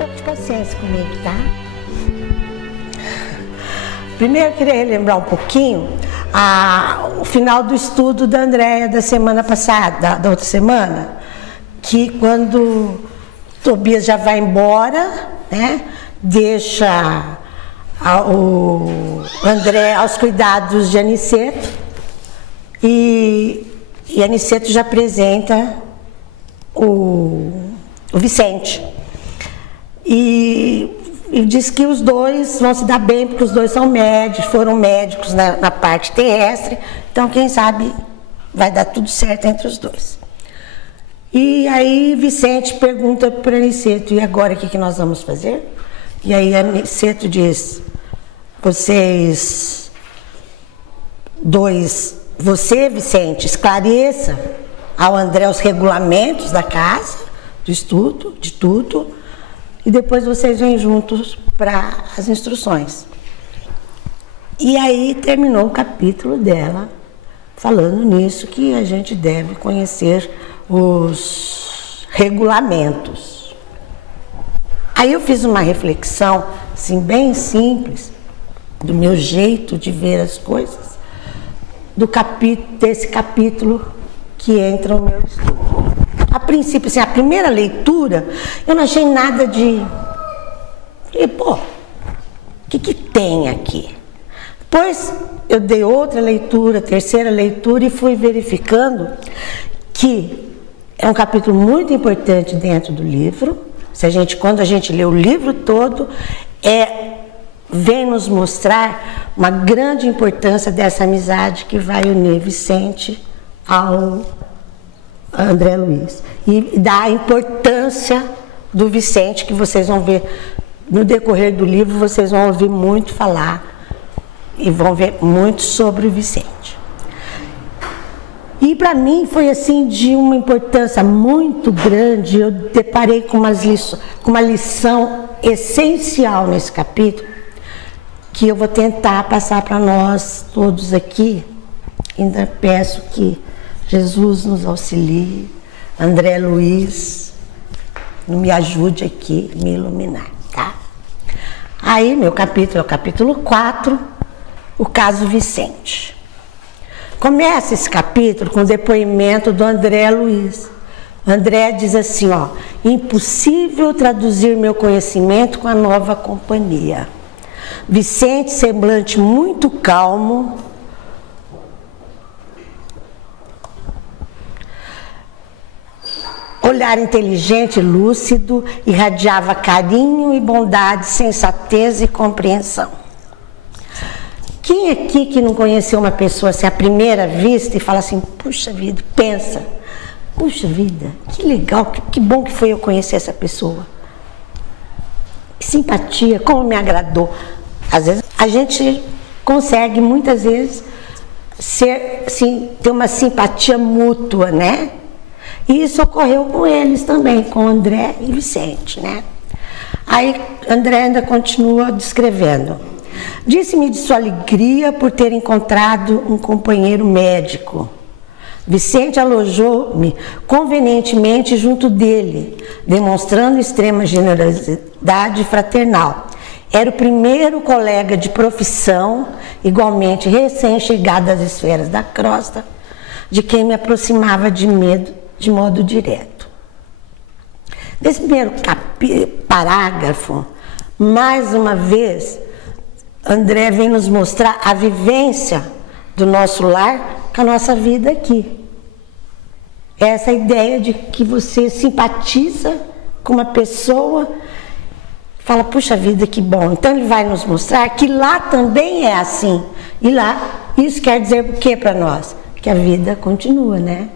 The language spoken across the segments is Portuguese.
pouco de paciência comigo, tá? Primeiro eu queria relembrar um pouquinho o final do estudo da Andréia da semana passada, da outra semana, que quando Tobias já vai embora, né, deixa o André aos cuidados de Aniceto e Aniceto já apresenta o Vicente e diz que os dois vão se dar bem porque os dois são médicos, foram médicos na parte terrestre, então quem sabe vai dar tudo certo entre os dois. E aí Vicente pergunta para Aniceto: e agora o que nós vamos fazer? E aí Aniceto diz: vocês dois, você, Vicente, esclareça ao André os regulamentos da casa, do estudo, de tudo, e depois vocês vêm juntos para as instruções. E aí terminou o capítulo dela falando nisso, que a gente deve conhecer os regulamentos. Aí eu fiz uma reflexão, assim, bem simples, do meu jeito de ver as coisas, desse capítulo que entra no meu estudo. A princípio, assim, a primeira leitura, eu não achei nada de... Falei, pô, o que tem aqui? Depois eu dei outra leitura, terceira leitura, e fui verificando que é um capítulo muito importante dentro do livro. Quando a gente lê o livro todo, vem nos mostrar uma grande importância dessa amizade que vai unir Vicente ao André Luiz. E da importância do Vicente, que vocês vão ver no decorrer do livro, vocês vão ouvir muito falar e vão ver muito sobre o Vicente. E para mim foi assim de uma importância muito grande. Eu deparei com uma lição essencial nesse capítulo, que eu vou tentar passar para nós todos aqui. Ainda peço que Jesus nos auxilie, André Luiz me ajude aqui, me iluminar, tá? Aí meu capítulo é o capítulo 4, o caso Vicente. Começa esse capítulo com o depoimento do André Luiz. André diz assim, ó: impossível traduzir meu conhecimento com a nova companhia. Vicente, semblante muito calmo, olhar inteligente e lúcido, irradiava carinho e bondade, sensatez e compreensão. Quem aqui que não conheceu uma pessoa assim à primeira vista e fala assim, puxa vida, pensa, puxa vida, que legal, que bom que foi eu conhecer essa pessoa. Que simpatia, como me agradou. Às vezes a gente consegue muitas vezes ter uma simpatia mútua, né? E isso ocorreu com eles também, com André e Vicente, né? Aí André ainda continua descrevendo. Disse-me de sua alegria por ter encontrado um companheiro médico. Vicente alojou-me convenientemente junto dele, demonstrando extrema generosidade fraternal. Era o primeiro colega de profissão, igualmente recém-chegado às esferas da crosta, de quem me aproximava de modo direto. Nesse primeiro parágrafo, mais uma vez, André vem nos mostrar a vivência do nosso lar com a nossa vida aqui. Essa ideia de que você simpatiza com uma pessoa, fala, puxa vida, que bom. Então ele vai nos mostrar que lá também é assim. E lá, isso quer dizer o que para nós? Que a vida continua, né?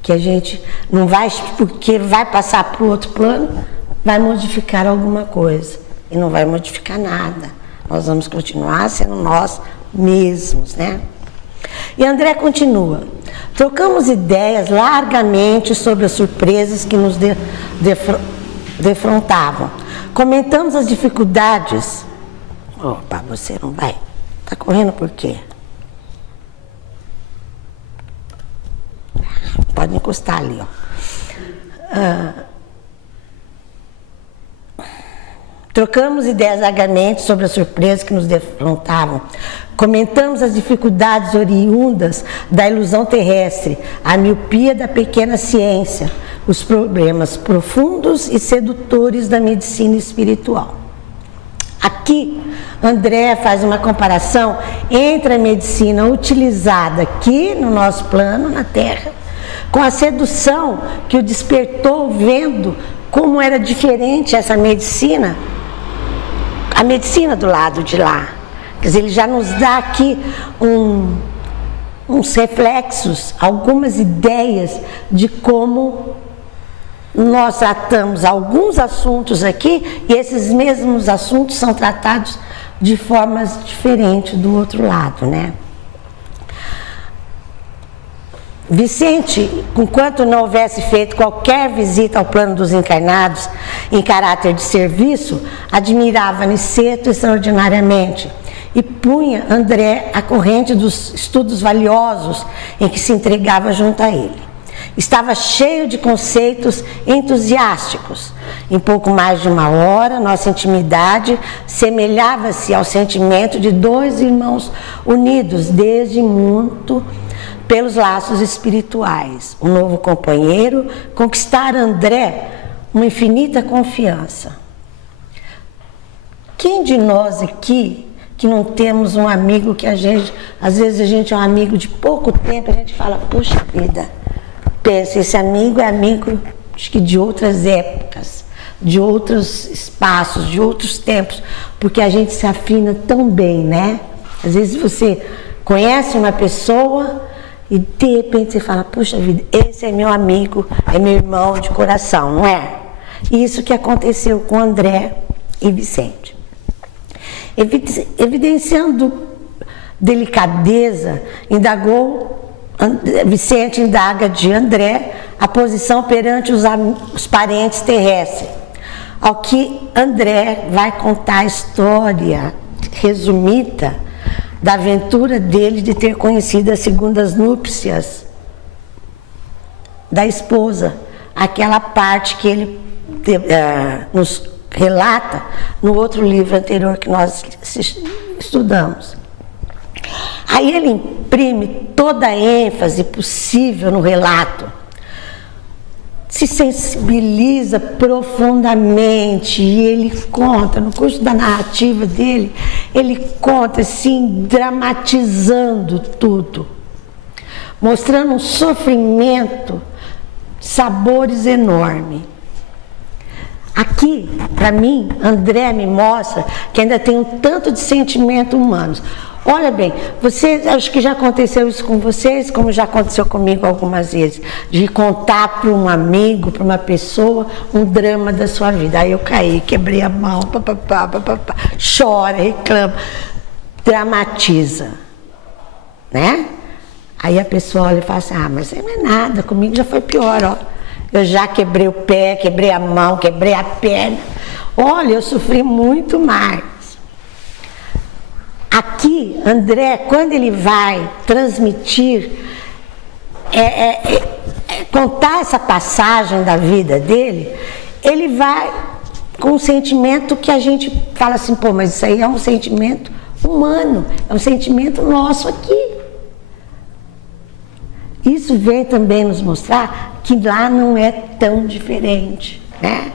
Que a gente não vai, porque vai passar para o outro plano, vai modificar alguma coisa. E não vai modificar nada. Nós vamos continuar sendo nós mesmos, né? E André continua. Trocamos ideias largamente sobre as surpresas que nos defrontavam. Comentamos as dificuldades. Opa, você não vai? Tá correndo por quê? Pode encostar ali, ó. Trocamos ideias largamente sobre as surpresas que nos defrontavam. Comentamos as dificuldades oriundas da ilusão terrestre, a miopia da pequena ciência, os problemas profundos e sedutores da medicina espiritual. Aqui, André faz uma comparação entre a medicina utilizada aqui no nosso plano, na Terra, com a sedução que o despertou vendo como era diferente essa medicina, a medicina do lado de lá. Quer dizer, ele já nos dá aqui uns reflexos, algumas ideias de como nós tratamos alguns assuntos aqui e esses mesmos assuntos são tratados de formas diferentes do outro lado, né? Vicente, enquanto não houvesse feito qualquer visita ao plano dos encarnados em caráter de serviço, admirava Aniceto extraordinariamente e punha André à corrente dos estudos valiosos em que se entregava junto a ele. Estava cheio de conceitos entusiásticos. Em pouco mais de uma hora, nossa intimidade semelhava-se ao sentimento de dois irmãos unidos desde muito pelos laços espirituais. O novo companheiro conquistara André uma infinita confiança. Quem de nós aqui que não temos um amigo que às vezes a gente é um amigo de pouco tempo, a gente fala, poxa vida, pensa, esse amigo é amigo acho que de outras épocas, de outros espaços, de outros tempos, porque a gente se afina tão bem, né? Às vezes você conhece uma pessoa e de repente você fala, poxa vida, esse é meu amigo, é meu irmão de coração, não é? Isso que aconteceu com André e Vicente. Evidenciando delicadeza, Vicente indaga de André a posição perante os parentes terrestres, ao que André vai contar a história resumida da aventura dele de ter conhecido as segundas núpcias da esposa, aquela parte que ele nos relata no outro livro anterior que nós estudamos. Aí ele imprime toda a ênfase possível no relato, se sensibiliza profundamente e ele conta, no curso da narrativa dele, ele conta assim, dramatizando tudo, mostrando um sofrimento, sabores enormes. Aqui, para mim, André me mostra que ainda tem um tanto de sentimento humano. Olha bem, acho que já aconteceu isso com vocês, como já aconteceu comigo algumas vezes, de contar para um amigo, para uma pessoa, um drama da sua vida. Aí eu caí, quebrei a mão, chora, reclama, dramatiza, né? Aí a pessoa olha e fala assim, mas isso não é nada, comigo já foi pior, ó. Eu já quebrei o pé, quebrei a mão, quebrei a perna. Olha, eu sofri muito mais. Aqui, André, quando ele vai transmitir, contar essa passagem da vida dele, ele vai com um sentimento que a gente fala assim, pô, mas isso aí é um sentimento humano, é um sentimento nosso aqui. Isso vem também nos mostrar que lá não é tão diferente, né?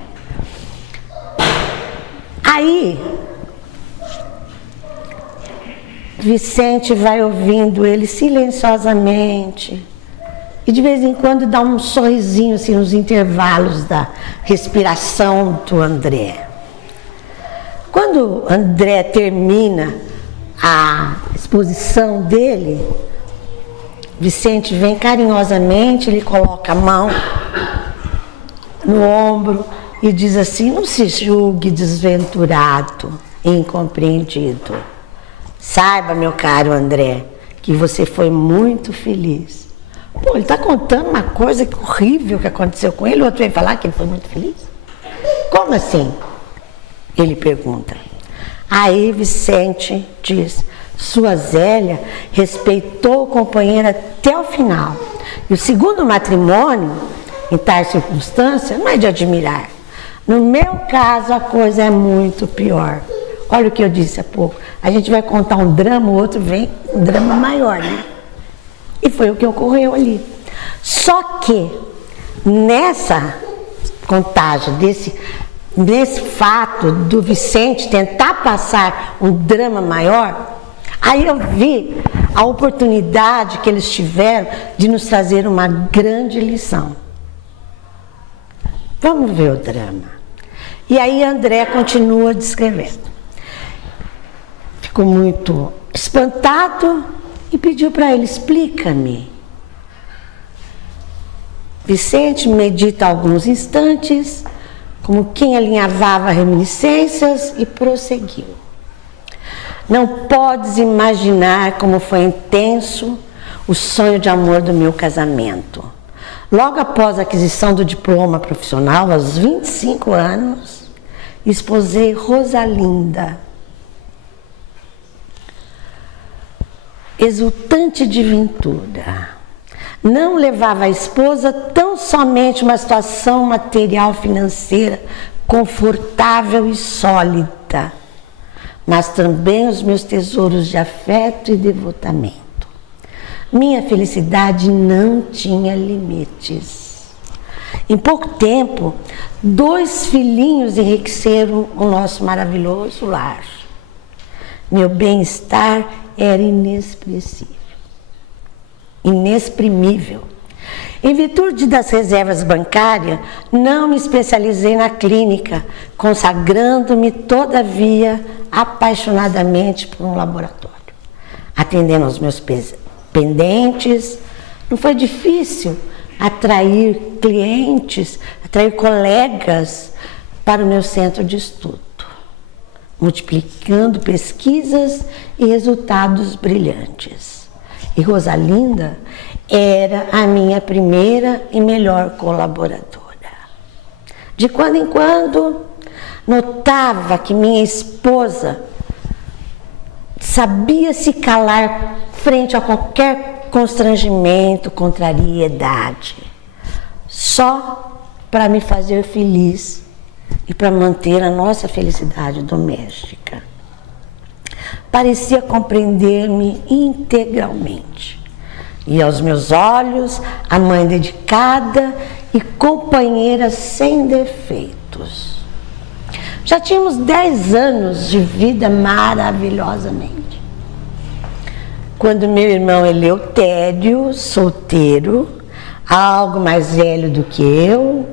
Aí, Vicente vai ouvindo ele silenciosamente e de vez em quando dá um sorrisinho assim nos intervalos da respiração do André. Quando André termina a exposição dele, Vicente vem carinhosamente, ele coloca a mão no ombro e diz assim, não se julgue desventurado, incompreendido. Saiba, meu caro André, que você foi muito feliz. Pô, ele está contando uma coisa horrível que aconteceu com ele, o outro vem falar que ele foi muito feliz? Como assim? Ele pergunta. Aí Vicente diz, sua Zélia respeitou o companheiro até o final. E o segundo matrimônio, em tal circunstância, não é de admirar. No meu caso, a coisa é muito pior. Olha o que eu disse há pouco. A gente vai contar um drama, o outro vem um drama maior, né? E foi o que ocorreu ali. Só que, nessa contagem, nesse fato do Vicente tentar passar um drama maior, aí eu vi a oportunidade que eles tiveram de nos trazer uma grande lição. Vamos ver o drama. E aí André continua descrevendo. Ficou muito espantado e pediu para ele: explica-me. Vicente medita alguns instantes, como quem alinhavava reminiscências, e prosseguiu. Não podes imaginar como foi intenso o sonho de amor do meu casamento. Logo após a aquisição do diploma profissional, aos 25 anos, esposei Rosalinda, exultante de ventura. Não levava a esposa tão somente uma situação material financeira confortável e sólida, mas também os meus tesouros de afeto e devotamento. Minha felicidade não tinha limites. Em pouco tempo, 2 filhinhos enriqueceram o nosso maravilhoso lar. Meu bem-estar era inexprimível. Em virtude das reservas bancárias, não me especializei na clínica, consagrando-me, todavia, apaixonadamente por um laboratório. Atendendo aos meus pendentes, não foi difícil atrair clientes, atrair colegas para o meu centro de estudo, multiplicando pesquisas e resultados brilhantes. E Rosalinda era a minha primeira e melhor colaboradora. De quando em quando, notava que minha esposa sabia se calar frente a qualquer constrangimento, contrariedade, só para me fazer feliz e para manter a nossa felicidade doméstica. Parecia compreender-me integralmente. E aos meus olhos, a mãe dedicada e companheira sem defeitos. Já tínhamos 10 anos de vida maravilhosamente. Quando meu irmão Eleutério, solteiro, algo mais velho do que eu,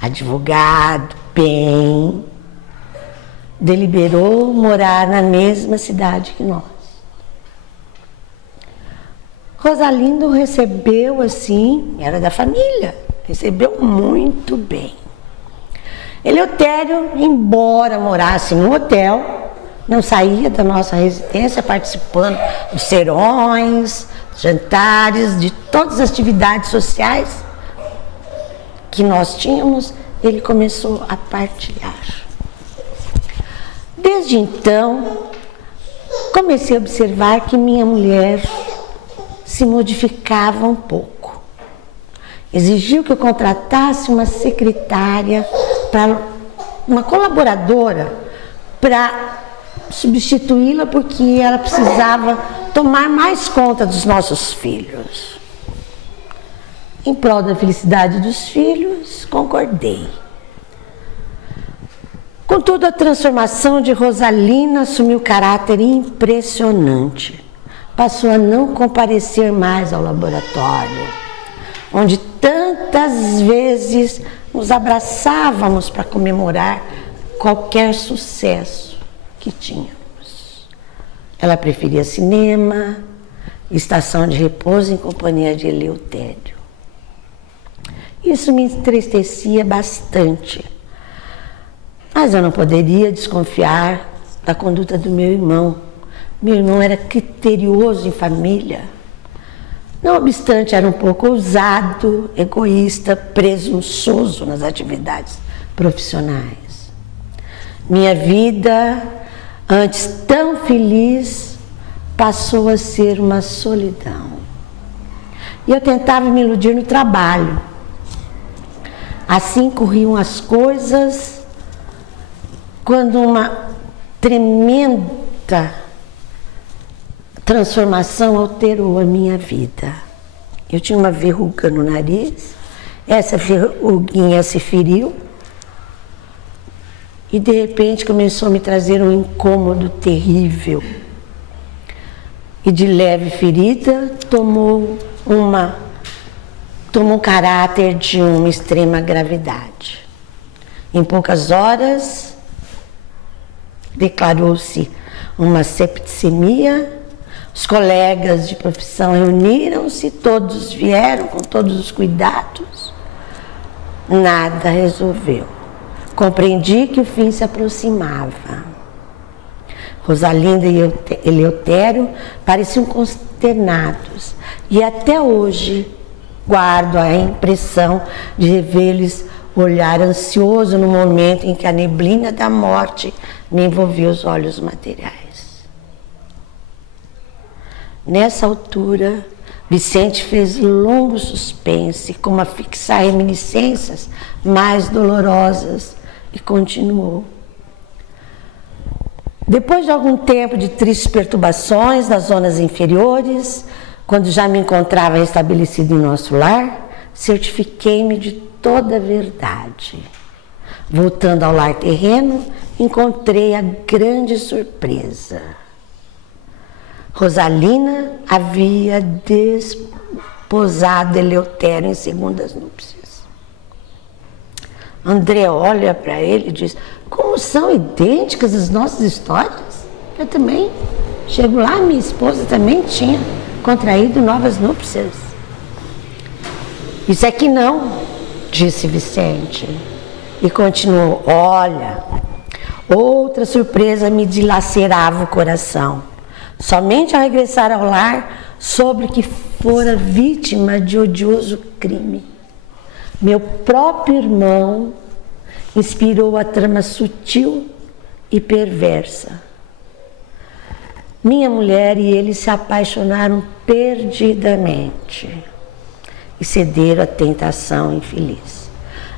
advogado, bem, deliberou morar na mesma cidade que nós. Rosalinda o recebeu assim, era da família, recebeu muito bem. Eleutério, embora morasse no hotel, não saía da nossa residência participando dos serões, jantares, de todas as atividades sociais que nós tínhamos, ele começou a partilhar. Desde então, comecei a observar que minha mulher se modificava um pouco. Exigiu que eu contratasse uma secretária, uma colaboradora, para substituí-la, porque ela precisava tomar mais conta dos nossos filhos. Em prol da felicidade dos filhos, concordei. Contudo, a transformação de Rosalina assumiu caráter impressionante. Passou a não comparecer mais ao laboratório, onde tantas vezes nos abraçávamos para comemorar qualquer sucesso que tínhamos. Ela preferia cinema, estação de repouso em companhia de Eleutério. Isso me entristecia bastante, mas eu não poderia desconfiar da conduta do meu irmão. Meu irmão era criterioso em família. Não obstante, era um pouco ousado, egoísta, presunçoso nas atividades profissionais. Minha vida, antes tão feliz, passou a ser uma solidão. E eu tentava me iludir no trabalho. Assim corriam as coisas quando uma tremenda transformação alterou a minha vida. Eu tinha uma verruga no nariz, essa verruguinha se feriu e de repente começou a me trazer um incômodo terrível. E de leve ferida tomou um caráter de uma extrema gravidade. Em poucas horas declarou-se uma septicemia. Os colegas de profissão reuniram-se, todos vieram com todos os cuidados. Nada resolveu. Compreendi que o fim se aproximava. Rosalinda e Eleutério pareciam consternados e até hoje guardo a impressão de ver-lhes olhar ansioso no momento em que a neblina da morte me envolveu os olhos materiais. Nessa altura, Vicente fez longo suspense, como a fixar reminiscências mais dolorosas, e continuou. Depois de algum tempo de tristes perturbações nas zonas inferiores, quando já me encontrava restabelecido em nosso lar, certifiquei-me de toda a verdade. Voltando ao lar terreno, encontrei a grande surpresa. Rosalina havia desposado Eleutério em segundas núpcias. André olha para ele e diz: como são idênticas as nossas histórias? Eu também. Chego lá, minha esposa também tinha contraído novas núpcias. Isso é que não, disse Vicente. E continuou: olha, outra surpresa me dilacerava o coração. Somente ao regressar ao lar, soube que fora vítima de odioso crime. Meu próprio irmão inspirou a trama sutil e perversa. Minha mulher e ele se apaixonaram perdidamente e cederam à tentação infeliz.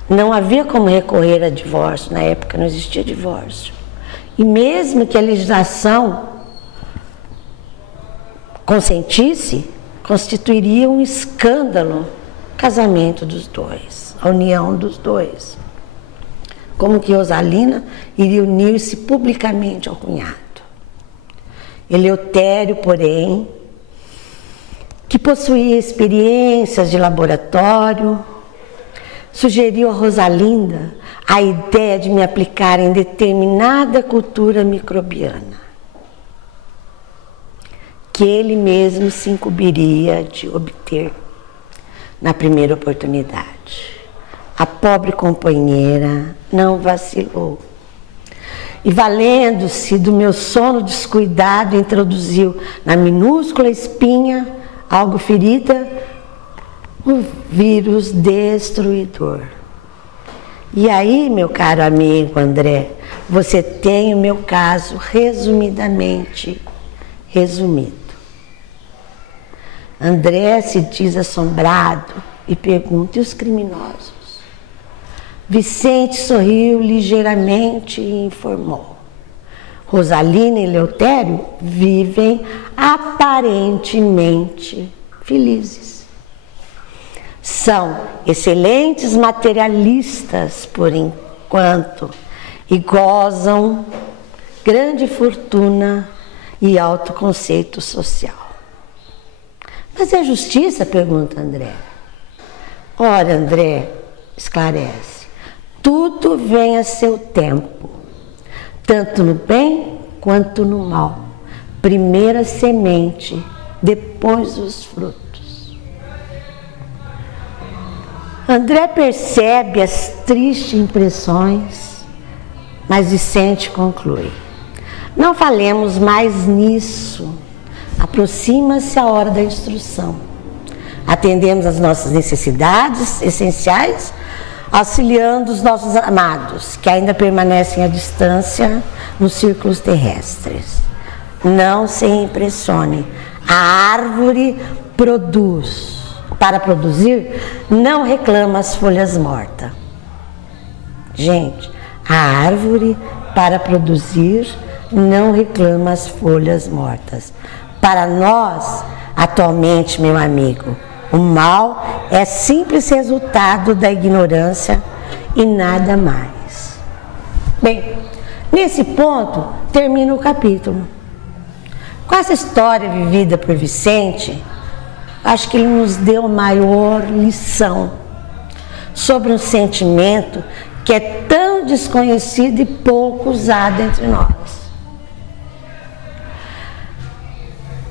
Não havia como recorrer a divórcio, na época não existia divórcio. E mesmo que a legislação consentisse, constituiria um escândalo o casamento dos dois, a união dos dois. Como que Rosalina iria unir-se publicamente ao cunhado. Eleutério, porém, que possuía experiências de laboratório, sugeriu a Rosalinda a ideia de me aplicar em determinada cultura microbiana, que ele mesmo se incumbiria de obter na primeira oportunidade. A pobre companheira não vacilou e, valendo-se do meu sono descuidado, introduziu na minúscula espinha, algo ferida, o vírus destruidor. E aí, meu caro amigo André, você tem o meu caso resumidamente resumido. André se diz assombrado e pergunta: e os criminosos? Vicente sorriu ligeiramente e informou: Rosalina e Eleutério vivem aparentemente felizes. São excelentes materialistas por enquanto e gozam grande fortuna e alto conceito social. Mas é justiça? Pergunta André. Ora, André, esclarece, tudo vem a seu tempo, tanto no bem quanto no mal. Primeiro a semente, depois os frutos. André percebe as tristes impressões, mas Vicente conclui: não falemos mais nisso. Aproxima-se a hora da instrução. Atendemos às nossas necessidades essenciais, auxiliando os nossos amados, que ainda permanecem à distância nos círculos terrestres. Não se impressione. A árvore produz. Para produzir, não reclama as folhas mortas. Gente, a árvore, para produzir, não reclama as folhas mortas. Para nós, atualmente, meu amigo, o mal é simples resultado da ignorância e nada mais. Bem, nesse ponto, termina o capítulo. Com essa história vivida por Vicente, acho que ele nos deu a maior lição sobre um sentimento que é tão desconhecido e pouco usado entre nós.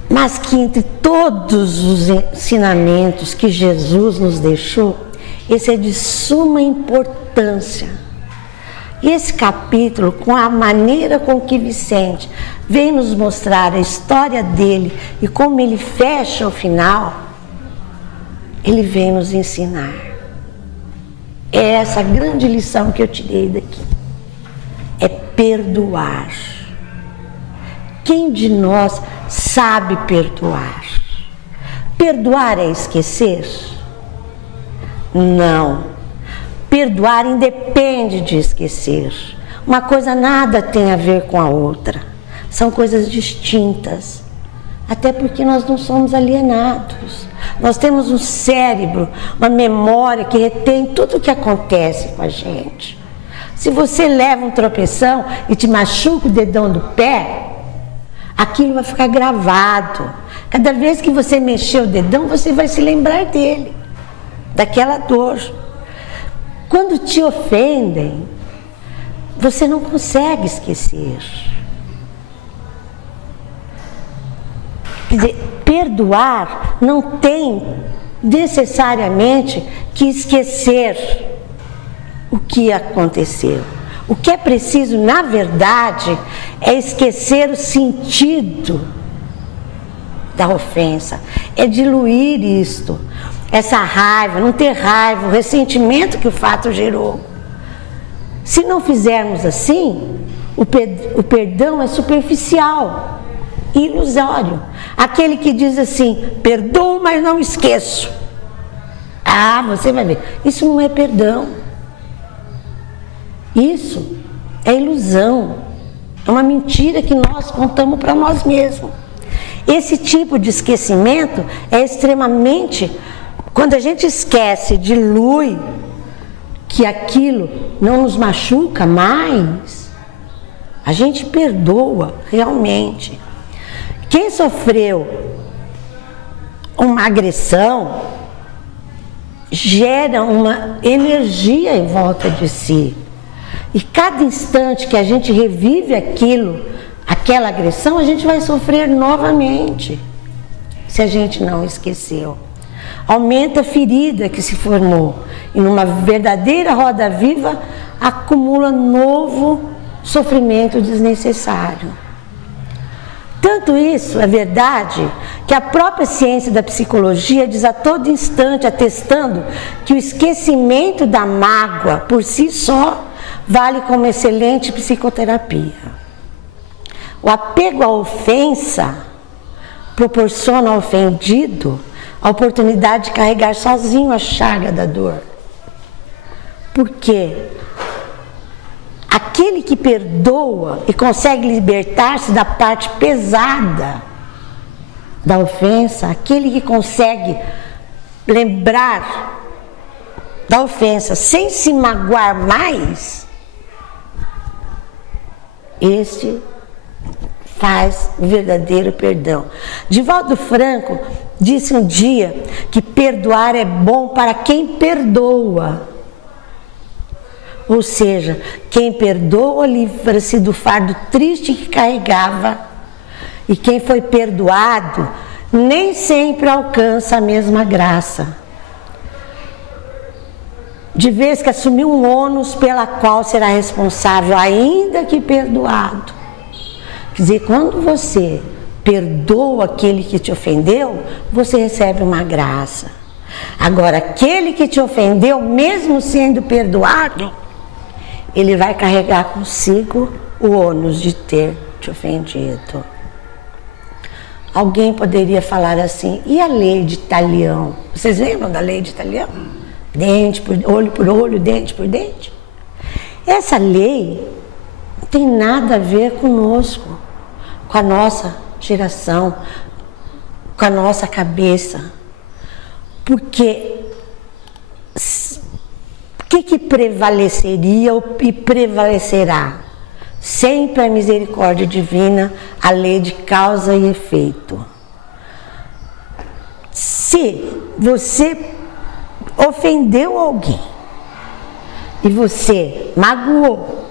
Mas que entre todos os ensinamentos que Jesus nos deixou, esse é de suma importância. E esse capítulo, com a maneira com que Vicente vem nos mostrar a história dele e como ele fecha o final, ele vem nos ensinar. É essa grande lição que eu tirei daqui. É perdoar. Quem de nós sabe perdoar? Perdoar é esquecer? Não. Perdoar independe de esquecer. Uma coisa nada tem a ver com a outra. São coisas distintas. Até porque nós não somos alienados. Nós temos um cérebro, uma memória que retém tudo o que acontece com a gente. Se você leva um tropeção e te machuca o dedão do pé, aquilo vai ficar gravado. Cada vez que você mexer o dedão, você vai se lembrar dele, daquela dor. Quando te ofendem, você não consegue esquecer. Quer dizer, perdoar não tem necessariamente que esquecer o que aconteceu. O que é preciso, na verdade, é esquecer o sentido da ofensa, é diluir isto, essa raiva, não ter raiva, o ressentimento que o fato gerou. Se não fizermos assim, o perdão é superficial, ilusório. Aquele que diz assim, perdoo, mas não esqueço. Ah, você vai ver, isso não é perdão. Isso é ilusão, é uma mentira que nós contamos para nós mesmos. Esse tipo de esquecimento é extremamente... Quando a gente esquece, dilui que aquilo não nos machuca mais, a gente perdoa realmente. Quem sofreu uma agressão gera uma energia em volta de si. E cada instante que a gente revive aquilo, aquela agressão, a gente vai sofrer novamente, se a gente não esqueceu. Aumenta a ferida que se formou e numa verdadeira roda viva acumula novo sofrimento desnecessário. Tanto isso é verdade que a própria ciência da psicologia diz a todo instante, atestando que o esquecimento da mágoa por si só vale como excelente psicoterapia. O apego à ofensa proporciona ao ofendido a oportunidade de carregar sozinho a chaga da dor. Por quê? Aquele que perdoa e consegue libertar-se da parte pesada da ofensa, aquele que consegue lembrar da ofensa sem se magoar mais, este faz o verdadeiro perdão. Divaldo Franco disse um dia que perdoar é bom para quem perdoa. Ou seja, quem perdoa livra-se do fardo triste que carregava, e quem foi perdoado nem sempre alcança a mesma graça, de vez que assumiu um ônus pela qual será responsável, ainda que perdoado. Quer dizer, quando você perdoa aquele que te ofendeu, você recebe uma graça. Agora, aquele que te ofendeu, mesmo sendo perdoado, ele vai carregar consigo o ônus de ter te ofendido. Alguém poderia falar assim, e a lei de Talião? Vocês lembram da lei de Talião? Dente por olho, dente por dente. Essa lei não tem nada a ver conosco, com a nossa geração, com a nossa cabeça. Porque o que prevaleceria e prevalecerá? Sempre a misericórdia divina, a lei de causa e efeito. Se você ofendeu alguém e você magoou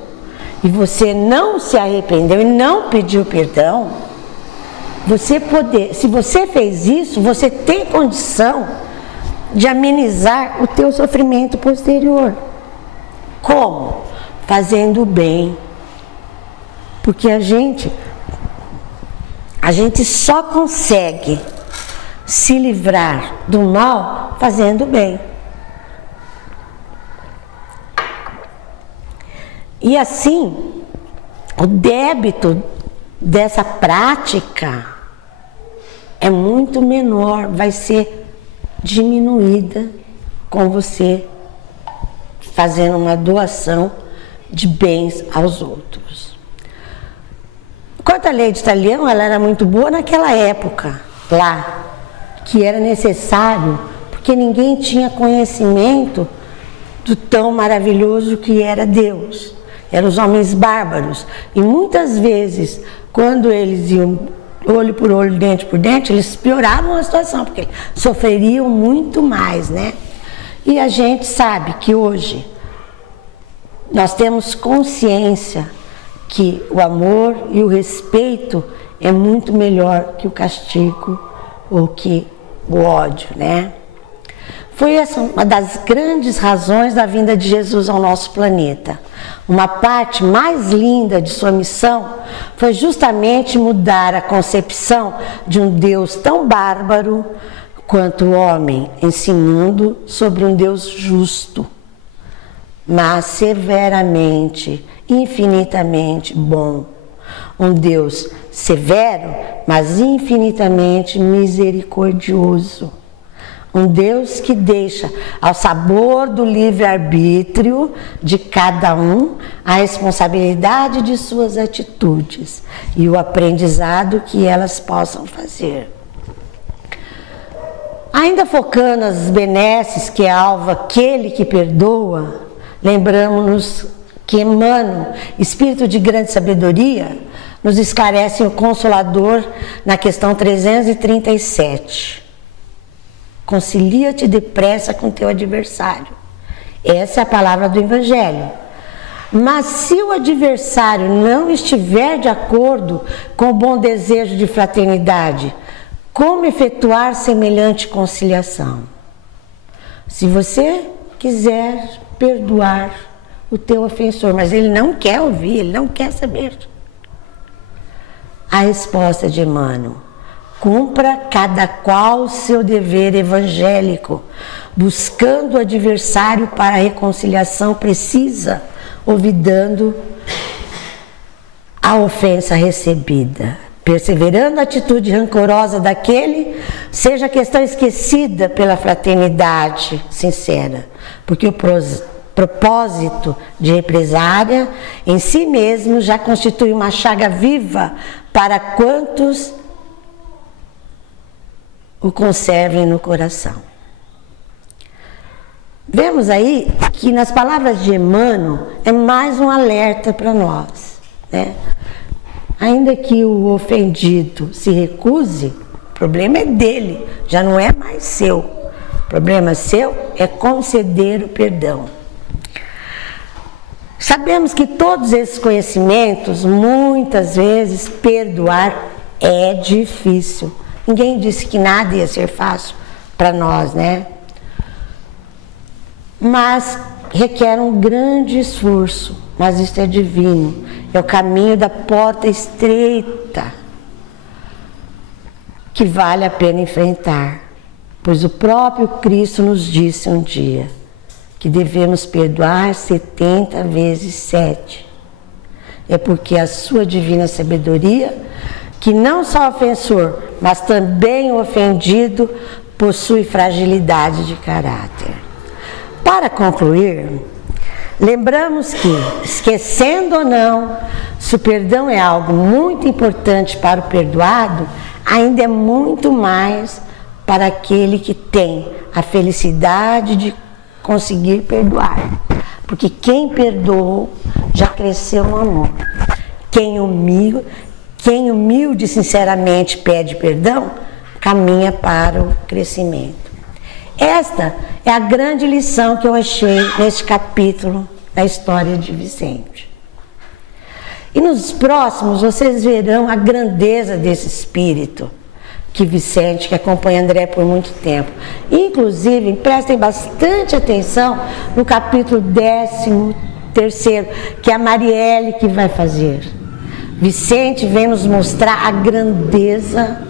e você não se arrependeu e não pediu perdão, se você fez isso, você tem condição de amenizar o teu sofrimento posterior. Como? Fazendo o bem. Porque a gente só consegue se livrar do mal fazendo o bem. E assim, o débito dessa prática é muito menor, vai ser diminuída com você fazendo uma doação de bens aos outros. Quanto à lei de Italião, ela era muito boa naquela época, lá, que era necessário, porque ninguém tinha conhecimento do tão maravilhoso que era Deus. Eram os homens bárbaros. E muitas vezes, quando eles iam olho por olho, dente por dente, eles pioravam a situação, porque sofreriam muito mais, né? E a gente sabe que hoje nós temos consciência que o amor e o respeito é muito melhor que o castigo ou que o ódio, né? Foi essa uma das grandes razões da vinda de Jesus ao nosso planeta. Uma parte mais linda de sua missão foi justamente mudar a concepção de um Deus tão bárbaro quanto o homem, ensinando sobre um Deus justo, mas severamente, infinitamente bom. Um Deus severo, mas infinitamente misericordioso. Um Deus que deixa ao sabor do livre-arbítrio de cada um a responsabilidade de suas atitudes e o aprendizado que elas possam fazer. Ainda focando as benesses que alva aquele que perdoa, lembramos-nos que Emmanuel, espírito de grande sabedoria, nos esclarece o Consolador na questão 337. Concilia-te depressa com teu adversário. Essa é a palavra do Evangelho. Mas se o adversário não estiver de acordo com o bom desejo de fraternidade, como efetuar semelhante conciliação? Se você quiser perdoar o teu ofensor, mas ele não quer ouvir, ele não quer saber. A resposta de Emmanuel: cumpra cada qual o seu dever evangélico, buscando o adversário para a reconciliação precisa, olvidando a ofensa recebida. Perseverando a atitude rancorosa daquele, seja a questão esquecida pela fraternidade sincera, porque o propósito de represária em si mesmo já constitui uma chaga viva para quantos o conservem no coração. Vemos aí que nas palavras de Emmanuel é mais um alerta para nós, né? Ainda que o ofendido se recuse, o problema é dele, já não é mais seu. O problema seu é conceder o perdão. Sabemos que todos esses conhecimentos, muitas vezes, perdoar é difícil. Ninguém disse que nada ia ser fácil para nós, né? Mas requer um grande esforço, mas isso é divino. É o caminho da porta estreita que vale a pena enfrentar, pois o próprio Cristo nos disse um dia que devemos perdoar 70 vezes 7. É porque a sua divina sabedoria, que não só o ofensor, mas também o ofendido, possui fragilidade de caráter. Para concluir, Lembramos que, esquecendo ou não, se o perdão é algo muito importante para o perdoado, ainda é muito mais para aquele que tem a felicidade de conseguir perdoar. Porque quem perdoou já cresceu no amor. Quem humilde sinceramente pede perdão, caminha para o crescimento. Esta é a grande lição que eu achei neste capítulo da história de Vicente. E nos próximos vocês verão a grandeza desse espírito que Vicente, que acompanha André por muito tempo. Inclusive, prestem bastante atenção no capítulo 13º, que é a Marielle que vai fazer. Vicente vem nos mostrar a grandeza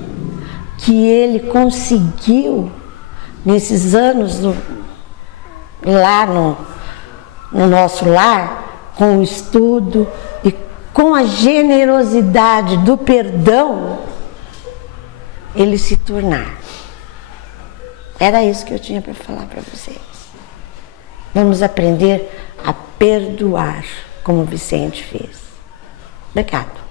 que ele conseguiu nesses anos lá no nosso lar, com o estudo e com a generosidade do perdão, ele se tornar. Era isso que eu tinha para falar para vocês. Vamos aprender a perdoar, como Vicente fez. Obrigado.